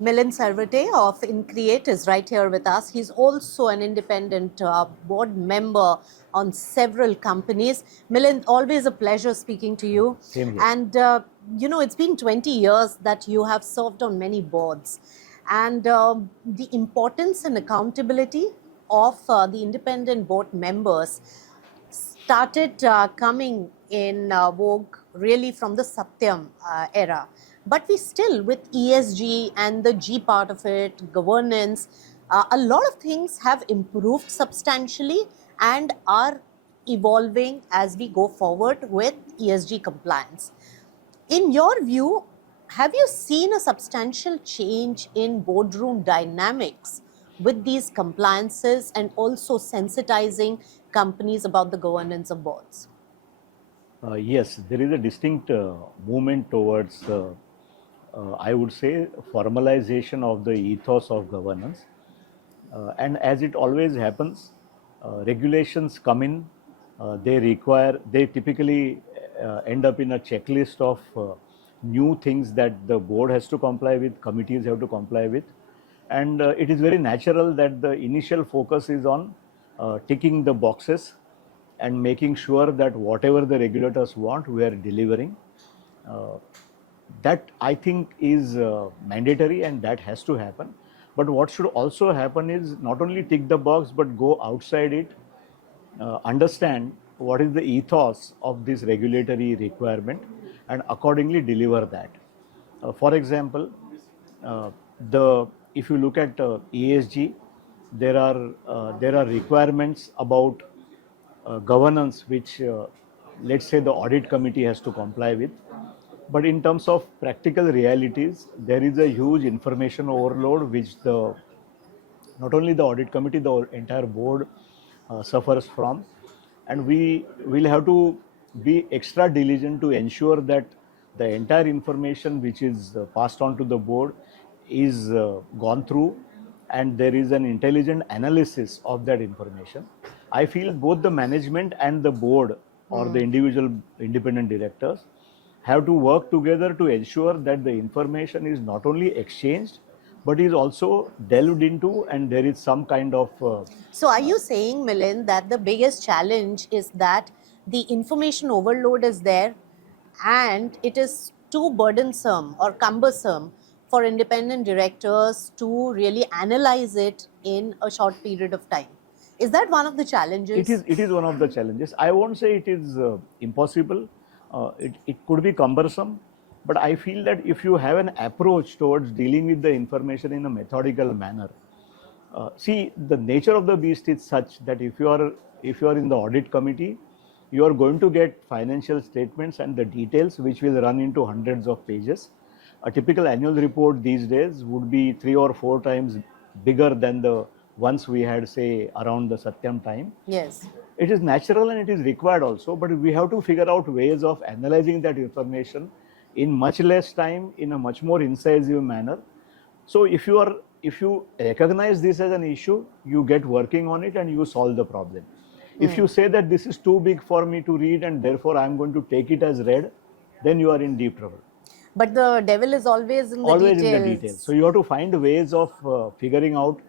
Milind Sarwate of Increate is right here with us. He's also an independent board member on several companies. Milind, always a pleasure speaking to you. Same here. And, it's been 20 years that you have served on many boards. And the importance and accountability of the independent board members started coming in vogue really from the Satyam era. But we still, with ESG and the G part of it, governance, a lot of things have improved substantially and are evolving as we go forward with ESG compliance. In your view, have you seen a substantial change in boardroom dynamics with these compliances and also sensitizing companies about the governance of boards? Yes, there is a distinct movement towards, I would say, formalization of the ethos of governance. And as it always happens, regulations come in, they typically end up in a checklist of new things that the board has to comply with, committees have to comply with. And it is very natural that the initial focus is on ticking the boxes and making sure that whatever the regulators want, we are delivering. That I think is mandatory and that has to happen. But what should also happen is not only tick the box, but go outside it, understand what is the ethos of this regulatory requirement and accordingly deliver that. For example, if you look at ESG, there are requirements about governance which let's say the audit committee has to comply with. But in terms of practical realities, there is a huge information overload which not only the audit committee, the entire board suffers from. And we will have to be extra diligent to ensure that the entire information which is passed on to the board is gone through and there is an intelligent analysis of that information. I feel both the management and the board or the individual independent directors have to work together to ensure that the information is not only exchanged but is also delved into and there is some kind of... So are you saying, Milind, that the biggest challenge is that the information overload is there and it is too burdensome or cumbersome for independent directors to really analyze it in a short period of time? Is that one of the challenges? It is one of the challenges. I won't say it is impossible. It could be cumbersome, but I feel that if you have an approach towards dealing with the information in a methodical manner, see, the nature of the beast is such that if you are in the audit committee, you are going to get financial statements and the details which will run into hundreds of pages. A typical annual report these days would be 3 or 4 times bigger than the ones we had, say, around the Satyam time. Yes. It is natural and it is required also, but we have to figure out ways of analyzing that information in much less time, in a much more incisive manner. So if you recognize this as an issue, you get working on it and you solve the problem. If you say that this is too big for me to read and therefore I am going to take it as read, then you are in deep trouble. But the devil is always in the details. Always in the details. So you have to find ways of figuring out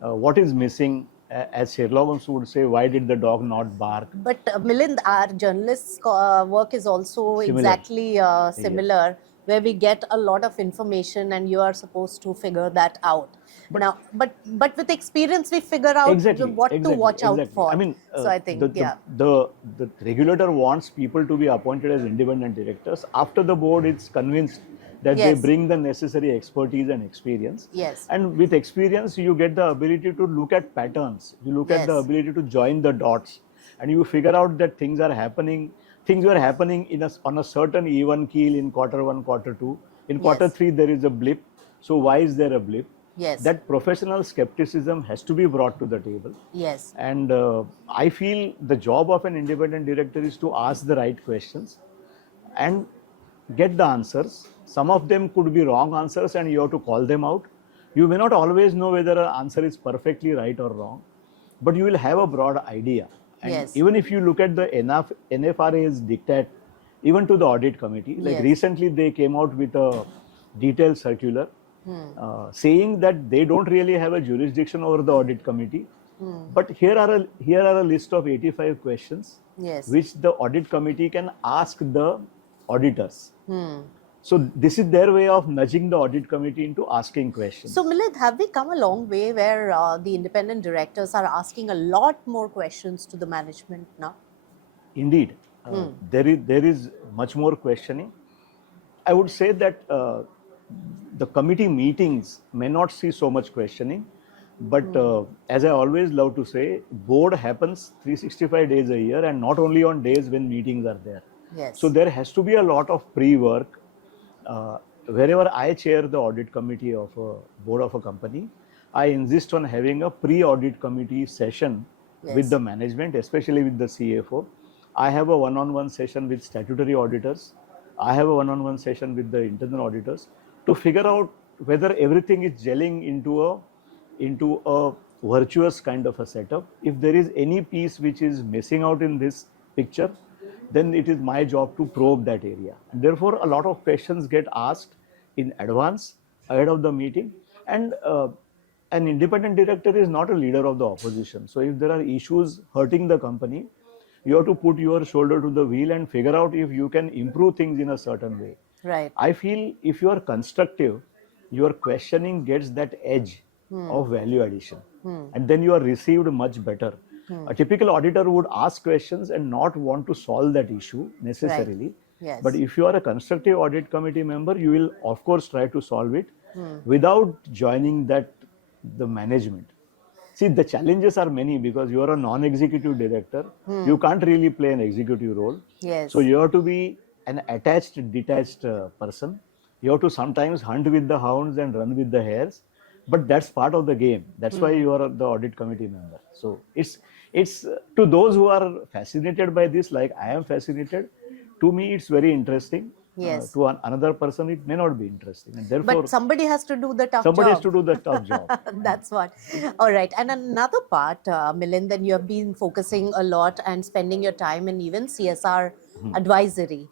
what is missing. As Sherlock Holmes would say, why did the dog not bark? But Milind, our journalists' work is also Similar. Exactly similar, yes. Where we get a lot of information and you are supposed to figure that out. But with experience, we figure out what to watch out for. I mean, so I think, the regulator wants people to be appointed as independent directors after the board is convinced that yes. they bring the necessary expertise and experience. Yes. And with experience, you get the ability to look at patterns. You look yes. at the ability to join the dots. And you figure out that things were happening on a certain even keel in quarter 1, quarter 2. In quarter yes. 3, there is a blip. So why is there a blip? Yes. That professional skepticism has to be brought to the table. Yes. And I feel the job of an independent director is to ask the right questions and get the answers. Some of them could be wrong answers and you have to call them out. You may not always know whether an answer is perfectly right or wrong, but you will have a broad idea. And yes. even if you look at the NFRA's diktat, even to the audit committee, like yes. recently they came out with a detailed circular saying that they don't really have a jurisdiction over the audit committee. But here are a list of 85 questions Yes. which the audit committee can ask the auditors. So this is their way of nudging the audit committee into asking questions. So, Milind, have we come a long way where the independent directors are asking a lot more questions to the management now? Indeed, there is much more questioning. I would say that the committee meetings may not see so much questioning, but as I always love to say, board happens 365 days a year, and not only on days when meetings are there. Yes. So there has to be a lot of pre-work. Wherever I chair the audit committee of a board of a company, I insist on having a pre-audit committee session with the management, especially with the CFO. I have a one-on-one session with statutory auditors. I have a one-on-one session with the internal auditors to figure out whether everything is gelling into a virtuous kind of a setup. If there is any piece which is missing out in this picture, then it is my job to probe that area. And therefore, a lot of questions get asked in advance, ahead of the meeting. And an independent director is not a leader of the opposition. So if there are issues hurting the company, you have to put your shoulder to the wheel and figure out if you can improve things in a certain way. Right. I feel if you are constructive, your questioning gets that edge of value addition. And then you are received much better. A typical auditor would ask questions and not want to solve that issue necessarily. Right. Yes. But if you are a constructive audit committee member, you will of course try to solve it without joining the management. See, the challenges are many because you are a non-executive director. You can't really play an executive role. Yes. So you have to be an attached, detached person. You have to sometimes hunt with the hounds and run with the hares. But that's part of the game. That's why you are the audit committee member. So it's to those who are fascinated by this, like I am fascinated. To me, it's very interesting. Yes. To another person, it may not be interesting, and therefore But somebody has to do the tough somebody job. has to do the tough job. That's what. All right. And another part, Milind, then you have been focusing a lot and spending your time in even CSR advisory.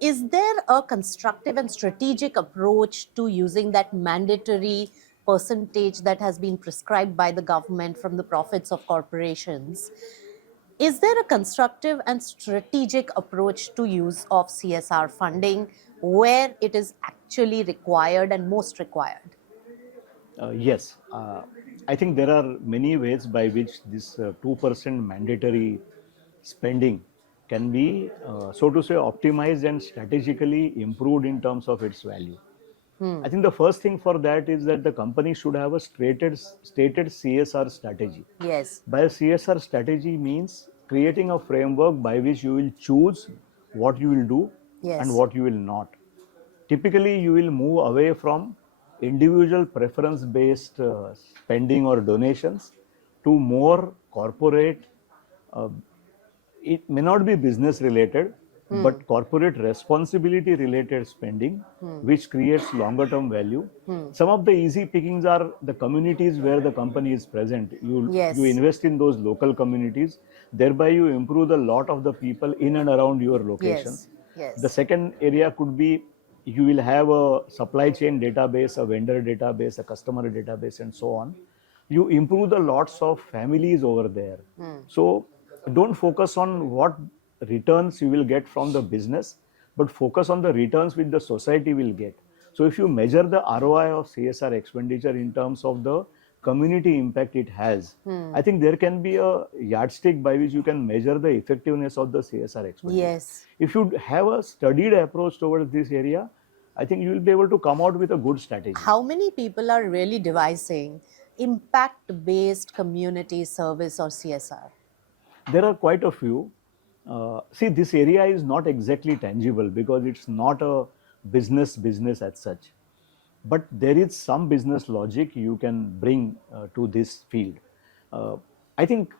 Is there a constructive and strategic approach to using that mandatory percentage that has been prescribed by the government from the profits of corporations? Is there a constructive and strategic approach to use of CSR funding where it is actually required and most required? Yes, I think there are many ways by which this 2% mandatory spending can be, so to say, optimized and strategically improved in terms of its value. I think the first thing for that is that the company should have a stated CSR strategy. Yes. By a CSR strategy means creating a framework by which you will choose what you will do and what you will not. Typically, you will move away from individual preference based spending or donations to more corporate. It may not be business related, but corporate responsibility related spending, which creates longer term value. Some of the easy pickings are the communities where the company is present. You invest in those local communities, thereby you improve the lot of the people in and around your locations. Yes. The second area could be you will have a supply chain database, a vendor database, a customer database, and so on. You improve the lots of families over there. So don't focus on what returns you will get from the business, but focus on the returns which the society will get. So if you measure the ROI of CSR expenditure in terms of the community impact it has, I think there can be a yardstick by which you can measure the effectiveness of the CSR expenditure. Yes. If you have a studied approach towards this area, I think you will be able to come out with a good strategy. How many people are really devising impact-based community service or CSR? There are quite a few. See, this area is not exactly tangible because it's not a business as such. But there is some business logic you can bring to this field. I think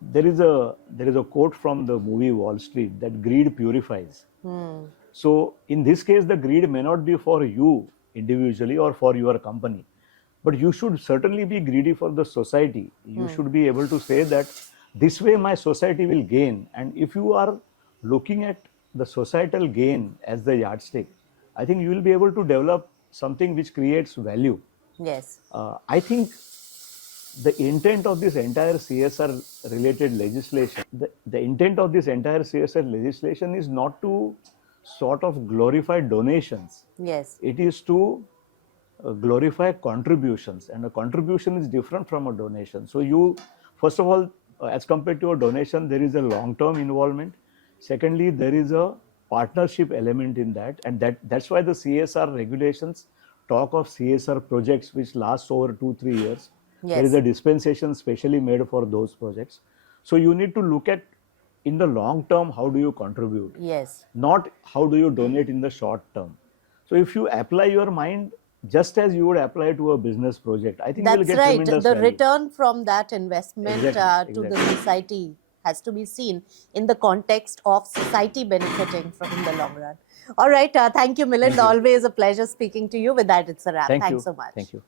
there is a quote from the movie Wall Street that greed purifies. So in this case, the greed may not be for you individually or for your company, but you should certainly be greedy for the society. You should be able to say that this way my society will gain. And if you are looking at the societal gain as the yardstick, I think you will be able to develop something which creates value. Yes. I think the intent of this entire CSR related legislation, the intent of this entire CSR legislation is not to sort of glorify donations. Yes. It is to glorify contributions, and a contribution is different from a donation. So you, first of all, as compared to a donation, there is a long-term involvement. Secondly, there is a partnership element in that, and that's why the CSR regulations talk of CSR projects which last over 2-3 years. There is Yes. a dispensation specially made for those projects. So you need to look at, in the long term, how do you contribute, Yes. not how do you donate in the short term. So if you apply your mind just as you would apply to a business project, I think you will That's get right. tremendous The value. return from that investment Exactly, to the exactly. society has to be seen in the context of society benefiting from in the long run. All right. Thank you, Milind. Thank you. Always a pleasure speaking to you. With that, it's a wrap. Thank Thanks you. so much. Thank you.